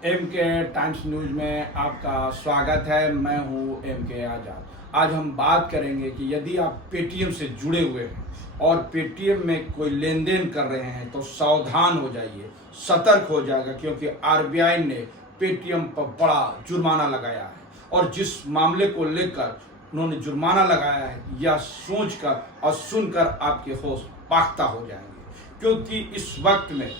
M के times news में आपका स्वागत है। मैं हूं एम के आजाद। आज हम बात करेंगे कि यदि आप पेटीएम से जुड़े हुए हैं और पेटीएम में कोई लेन देन कर रहे हैं तो सावधान हो जाइए, सतर्क हो जाएगा, क्योंकि आरबीआई ने पेटीएम पर बड़ा जुर्माना लगाया है। और जिस मामले को लेकर उन्होंने जुर्माना लगाया है, यह सोचकर और सुनकर आपके होश बाख्ता हो जाएंगे, क्योंकि इस वक्त में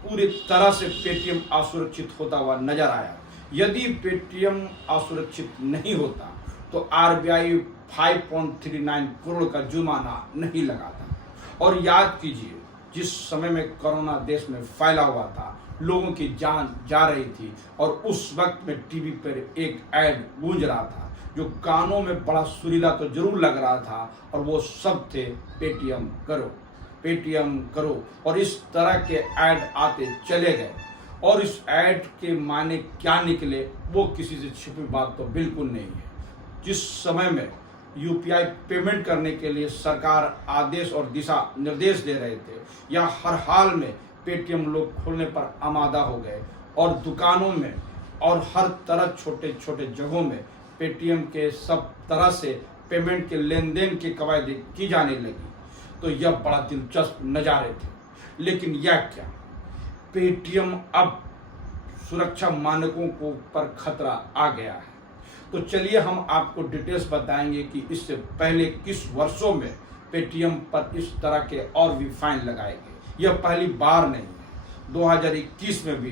पूरी तरह से पेटीएम असुरक्षित होता हुआ नजर आया। यदि पेटीएम असुरक्षित नहीं होता तो आरबीआई 5.39 करोड़ का जुर्माना नहीं लगाता। और याद कीजिए, जिस समय में कोरोना देश में फैला हुआ था, लोगों की जान जा रही थी, और उस वक्त में टीवी पर एक ऐड गूंज रहा था जो कानों में बड़ा सुरीला तो जरूर लग रहा था, और वो सब थे पेटीएम करो, पेटीएम करो। और इस तरह के ऐड आते चले गए, और इस ऐड के माने क्या निकले वो किसी से छिपी बात तो बिल्कुल नहीं है। जिस समय में यूपीआई पेमेंट करने के लिए सरकार आदेश और दिशा निर्देश दे रहे थे, या हर हाल में पेटीएम लोग खोलने पर आमादा हो गए, और दुकानों में और हर तरह छोटे छोटे जगहों में पेटीएम के सब तरह से पेमेंट के लेन देन की कवायद की जाने लगी, तो यह बड़ा दिलचस्प नज़ारे थे। लेकिन यह क्या, पेटीएम अब सुरक्षा मानकों को पर खतरा आ गया है। तो चलिए हम आपको डिटेल्स बताएंगे कि इससे पहले किस वर्षों में पेटीएम पर इस तरह के और भी फाइन लगाए गए। यह पहली बार नहीं है, 2021 में भी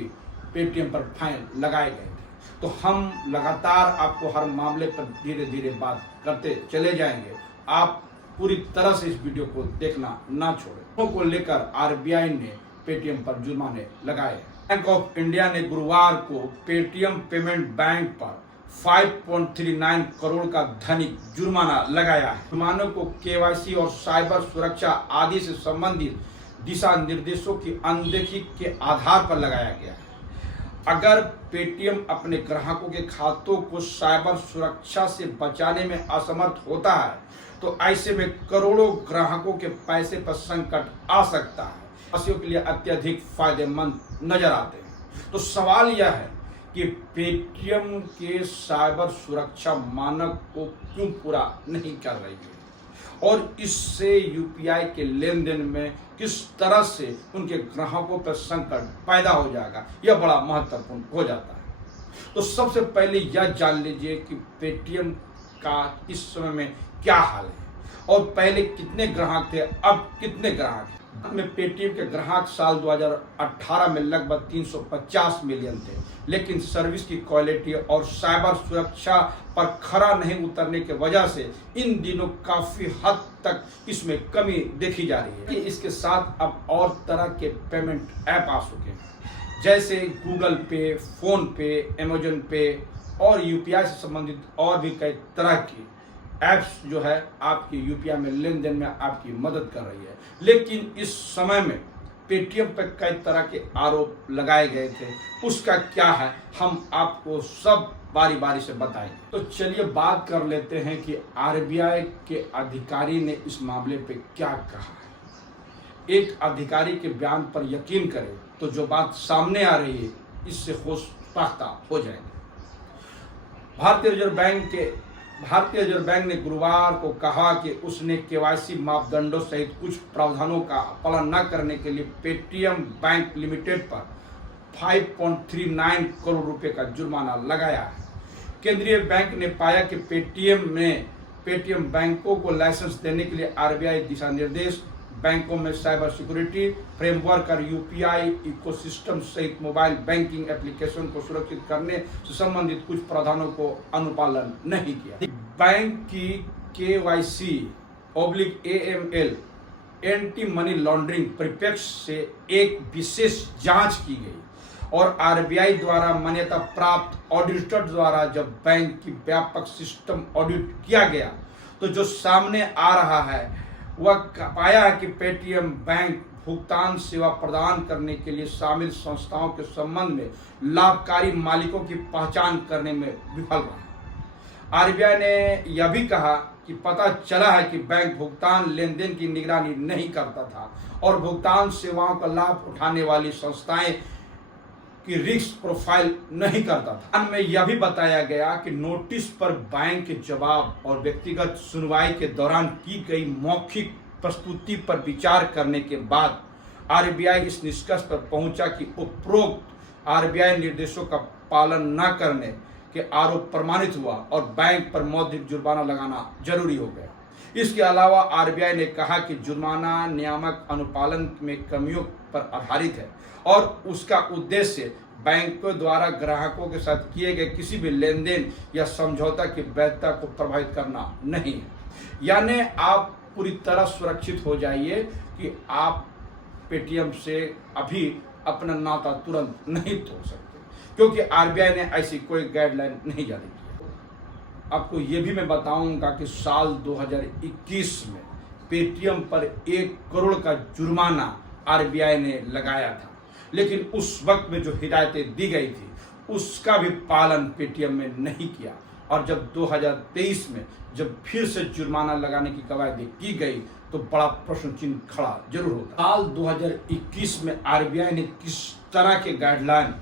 पेटीएम पर फाइन लगाए गए थे। तो हम लगातार आपको हर मामले पर धीरे धीरे बात करते चले जाएंगे। आप पूरी तरह से इस वीडियो को देखना ना छोड़ें। को लेकर आरबीआई ने पेटीएम पर जुर्माने लगाए। बैंक ऑफ इंडिया ने गुरुवार को पेटीएम पेमेंट बैंक पर 5.39 करोड़ का धनिक जुर्माना लगाया है। जुर्मानों को केवाईसी और साइबर सुरक्षा आदि से संबंधित दिशा निर्देशों की अनदेखी के आधार पर लगाया गया है। अगर पेटीएम अपने ग्राहकों के खातों को साइबर सुरक्षा से बचाने में असमर्थ होता है तो ऐसे में करोड़ों ग्राहकों के पैसे पर संकट आ सकता है। वासियों के लिए अत्यधिक फायदेमंद नजर आते हैं। तो सवाल यह है कि पेटीएम के साइबर सुरक्षा मानक को क्यों पूरा नहीं कर रही है, और इससे यूपीआई के लेन देन में किस तरह से उनके ग्राहकों पर संकट पैदा हो जाएगा, यह बड़ा महत्वपूर्ण हो जाता है। तो सबसे पहले यह जान लीजिए कि पेटीएम का इस समय में क्या हाल है, और पहले कितने ग्राहक थे, अब कितने ग्राहक हैं। में पेटीएम के ग्राहक साल 2018 में लगभग 350 मिलियन थे, लेकिन सर्विस की क्वालिटी और साइबर सुरक्षा पर खरा नहीं उतरने की वजह से इन दिनों काफी हद तक इसमें कमी देखी जा रही है। इसके साथ अब और तरह के पेमेंट ऐप आ चुके हैं, जैसे गूगल पे, फोन पे, अमेजन पे और यूपीआई से संबंधित और भी कई तरह की ऐप्स जो है आपकी यूपीआई में लेन देन में आपकी मदद कर रही है। लेकिन इस समय में पेटीएम पर कई तरह के आरोप लगाए गए थे, उसका क्या है हम आपको सब बारी बारी से बताएंगे। तो चलिए बात कर लेते हैं कि आरबीआई के अधिकारी ने इस मामले पे क्या कहा है। एक अधिकारी के बयान पर यकीन करें तो जो बात सामने आ रही है इससे होश पाख्ता हो जाएंगे। भारतीय रिजर्व बैंक ने गुरुवार को कहा कि उसने केवाईसी मापदंडों सहित कुछ प्रावधानों का पालन न करने के लिए पेटीएम बैंक लिमिटेड पर 5.39 करोड़ रुपए का जुर्माना लगाया है। केंद्रीय बैंक ने पाया कि पेटीएम बैंकों को लाइसेंस देने के लिए आरबीआई दिशा निर्देश, बैंकों में साइबर सिक्योरिटी फ्रेमवर्क और यूपीआई इकोसिस्टम सहित मोबाइल बैंकिंग एप्लीकेशन को सुरक्षित करने से संबंधित कुछ प्रावधानों को अनुपालन नहीं किया। बैंक की KYC AML anti money laundering परिप्रेक्ष्य से एक विशेष जांच की गई, और आरबीआई द्वारा मान्यता प्राप्त ऑडिटर द्वारा जब बैंक की व्यापक सिस्टम ऑडिट किया गया तो जो सामने आ रहा है वह पाया है कि पेटीएम बैंक भुगतान सेवा प्रदान करने के लिए शामिल संस्थाओं के संबंध में लाभकारी मालिकों की पहचान करने में विफल रहा। आरबीआई ने यह भी कहा कि पता चला है कि बैंक भुगतान लेन देन की निगरानी नहीं करता था, और भुगतान सेवाओं का लाभ उठाने वाली संस्थाएं कि रिस्क प्रोफाइल नहीं करता था। में यह भी बताया गया कि नोटिस पर बैंक के जवाब और व्यक्तिगत सुनवाई के दौरान की गई मौखिक प्रस्तुति पर विचार करने के बाद आरबीआई इस निष्कर्ष पर पहुंचा कि उपरोक्त आरबीआई निर्देशों का पालन न करने के आरोप प्रमाणित हुआ और बैंक पर मौद्रिक जुर्माना लगाना जरूरी हो गया। इसके अलावा आरबीआई ने कहा कि जुर्माना नियामक अनुपालन में कमियों पर आधारित है और उसका उद्देश्य बैंकों द्वारा ग्राहकों के साथ किए गए किसी भी लेन देन या समझौता की वैधता को प्रभावित करना नहीं है। यानी आप पूरी तरह सुरक्षित हो जाइए कि आप पेटीएम से अभी अपना नाता तुरंत नहीं तोड़ सकते, क्योंकि आरबीआई ने ऐसी कोई गाइडलाइन नहीं जारी की। आपको ये भी मैं बताऊंगा कि साल 2021 में पेटीएम पर 1 करोड़ का जुर्माना आरबीआई ने लगाया था, लेकिन उस वक्त में जो हिदायतें दी गई थी उसका भी पालन पेटीएम में नहीं किया। और जब 2023 में जब फिर से जुर्माना लगाने की कवायद की गई तो बड़ा प्रश्न चिन्ह खड़ा जरूर होता। साल 2021 में आरबीआई ने किस तरह के गाइडलाइन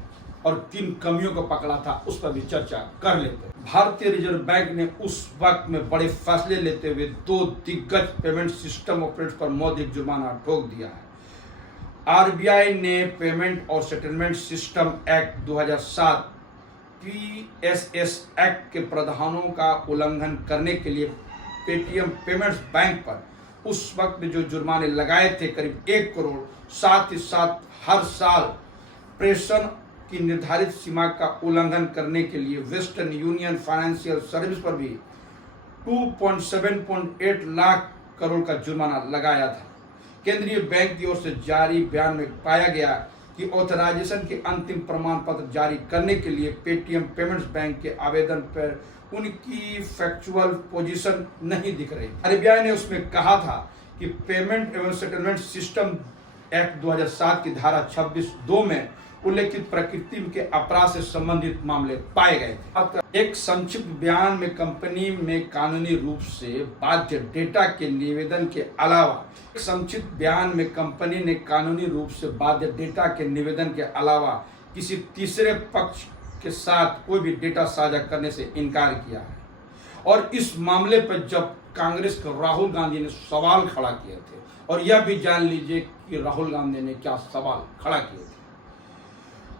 और किन कमियों को पकड़ा था उस पर भी चर्चा कर लेते हैं। भारतीय रिजर्व बैंक ने उस वक्त में बड़े फैसले लेते हुए 2 दिग्गज पेमेंट सिस्टम ऑपरेटर्स पर मौद्रिक जुर्माना ठोक दिया है। आरबीआई ने पेमेंट और settlement system act 2007 PSS act के प्रावधानों का उल्लंघन करने के लिए पेटीएम पेमेंट्स बैंक पर उस वक्त में जो जुर्माने लगाए थे करीब 1 करोड़, साथ ही साथ हर साल प्रेषण की निर्धारित सीमा का उल्लंघन करने के लिए वेस्टर्न यूनियन फाइनेंशियल सर्विस पर भी 2.7.8 लाख करोड़ का जुर्माना लगाया था। केंद्रीय बैंक की ओर से जारी बयान में पाया गया कि ऑथराइजेशन के अंतिम प्रमाण पत्र जारी करने के लिए पेटीएम पेमेंट्स बैंक के आवेदन पर उनकी फैक्चुअल पोजीशन नहीं दिख रही। आरबीआई ने उसमें कहा था कि पेमेंट एवं सेटलमेंट सिस्टम एक्ट 2007 की धारा 26(2) में उल्लेखित प्रकृति के अपराध से संबंधित मामले पाए गए थे। एक संक्षिप्त बयान में कंपनी में कानूनी रूप से बाध्य डेटा के निवेदन के अलावा किसी तीसरे पक्ष के साथ कोई भी डेटा साझा करने से इनकार किया है। और इस मामले पर जब कांग्रेस के राहुल गांधी ने सवाल खड़ा किए थे, और यह भी जान लीजिए कि राहुल गांधी ने क्या सवाल खड़ा किए थे।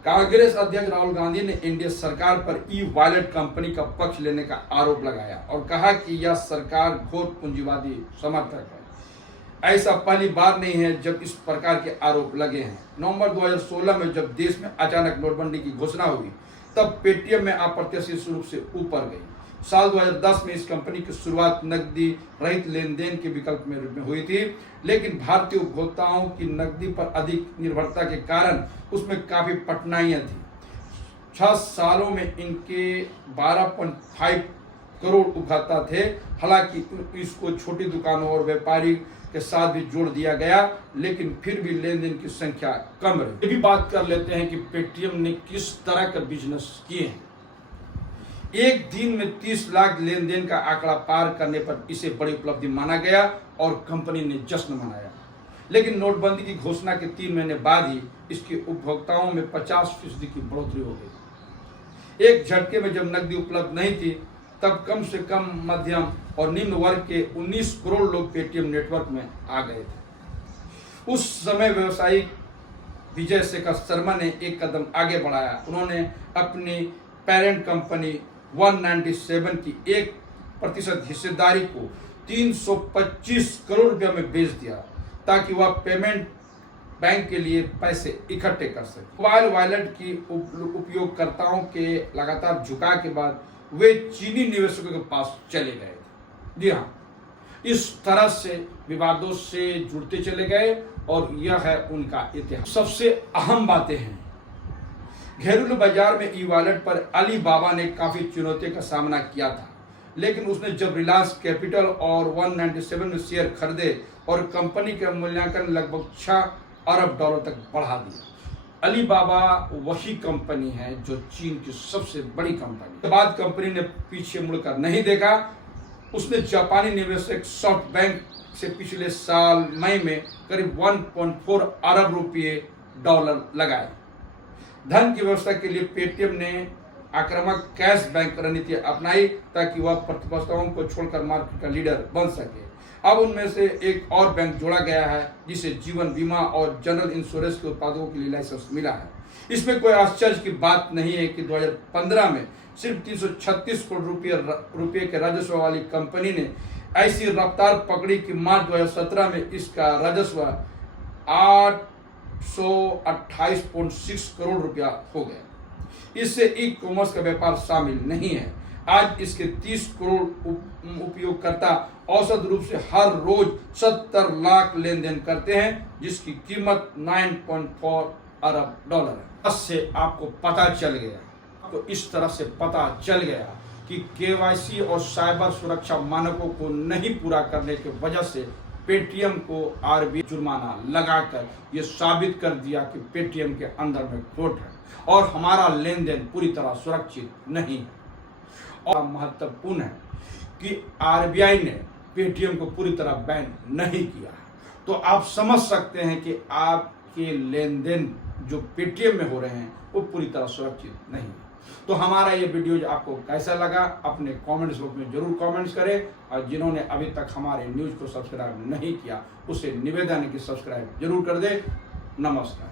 कांग्रेस अध्यक्ष राहुल गांधी ने इंडिया सरकार पर ई-वॉलेट कंपनी का पक्ष लेने का आरोप लगाया और कहा कि यह सरकार घोर पूंजीवादी समर्थक है। ऐसा पहली बार नहीं है जब इस प्रकार के आरोप लगे हैं। नवंबर 2016 में जब देश में अचानक नोटबंदी की घोषणा हुई तब पेटीएम में अप्रत्याशित रूप से ऊपर गई। साल 2010 में इस कंपनी की शुरुआत नकदी रहित लेन देन के विकल्प में हुई थी, लेकिन भारतीय उपभोक्ताओं की नकदी पर अधिक निर्भरता के कारण उसमें काफी कठिनाइयां थी। 6 सालों में इनके 12.5 करोड़ उपभोक्ता थे। हालांकि इसको छोटी दुकानों और व्यापारी के साथ भी जोड़ दिया गया, लेकिन फिर भी लेन देन की संख्या कम रही। ये भी बात कर लेते हैं कि पेटीएम ने किस तरह का बिजनेस किए हैं। एक दिन में 30 लाख लेन देन का आंकड़ा पार करने पर इसे बड़ी उपलब्धि माना गया और कंपनी ने जश्न मनाया। लेकिन नोटबंदी की घोषणा के 3 महीने बाद ही इसके उपभोक्ताओं में 50% की बढ़ोतरी हो गई। एक झटके में जब नकदी उपलब्ध नहीं थी तब कम से कम मध्यम और निम्न वर्ग के 19 करोड़ लोग पेटीएम नेटवर्क में आ गए थे। उस समय व्यवसायी विजय शेखर शर्मा ने एक कदम आगे बढ़ाया। उन्होंने अपनी पेरेंट कंपनी 197 की 1% हिस्सेदारी को 325 करोड़ रुपये में बेच दिया ताकि वह पेमेंट बैंक के लिए पैसे इकट्ठे कर सके। मोबाइल वॉलेट की उपयोगकर्ताओं के लगातार झुकाव के बाद वे चीनी निवेशकों के पास चले गए थे। जी हाँ, इस तरह से विवादों से जुड़ते चले गए और यह है उनका इतिहास। सबसे अहम बातें हैं, घरेलू बाजार में ई वॉलेट पर अली बाबा ने काफी चुनौतियों का सामना किया था, लेकिन उसने जब रिलायंस कैपिटल और 197 में शेयर खरीदे और कंपनी का मूल्यांकन लगभग 6 अरब डॉलर तक बढ़ा दिया। अली बाबा वही कंपनी है जो चीन की सबसे बड़ी कंपनी। के बाद कंपनी ने पीछे मुड़कर नहीं देखा। उसने जापानी निवेशक सॉफ्ट बैंक से पिछले साल मई में करीब 1.4 अरब रुपये डॉलर लगाए। धन की व्यवस्था के लिए पेटीएम ने आक्रामक कैश बैंक रणनीति अपनाई ताकि वह प्रतिस्पर्धियों को छोड़कर मार्केट का लीडर बन सके। अब उनमें से एक और बैंक जोड़ा गया है जिसे जीवन बीमा और जनरल इंश्योरेंस के उत्पादों के लिए लाइसेंस मिला है। इसमें कोई आश्चर्य की बात नहीं है कि 2015 में सिर्फ 336 करोड़ रुपये के राजस्व वाली कंपनी ने ऐसी रफ्तार पकड़ी कि मार्च 2017 में इसका राजस्व 828.6 करोड़ रुपया हो गया। इससे ई कॉमर्स का व्यापार शामिल नहीं है। आज इसके 30 करोड़ उपयोगकर्ता औसत रूप से हर रोज 70 लाख लेन देन करते हैं, जिसकी कीमत 9.4 अरब डॉलर है। इससे आपको पता चल गया, तो इस तरह से पता चल गया कि केवाईसी और साइबर सुरक्षा मानकों को नहीं पूरा करने की वजह से पेटीएम को आरबीआई जुर्माना लगाकर ये साबित कर दिया कि पेटीएम के अंदर में खोट है और हमारा लेन देन पूरी तरह सुरक्षित नहीं है। और महत्वपूर्ण है कि आरबीआई ने पेटीएम को पूरी तरह बैन नहीं किया है, तो आप समझ सकते हैं कि आपके लेन देन जो पेटीएम में हो रहे हैं वो पूरी तरह सुरक्षित नहीं है। तो हमारा ये वीडियो आपको कैसा लगा अपने कमेंट्स बॉक्स में जरूर कमेंट्स करें, और जिन्होंने अभी तक हमारे न्यूज़ को सब्सक्राइब नहीं किया उसे निवेदन है कि सब्सक्राइब जरूर कर दे। नमस्कार।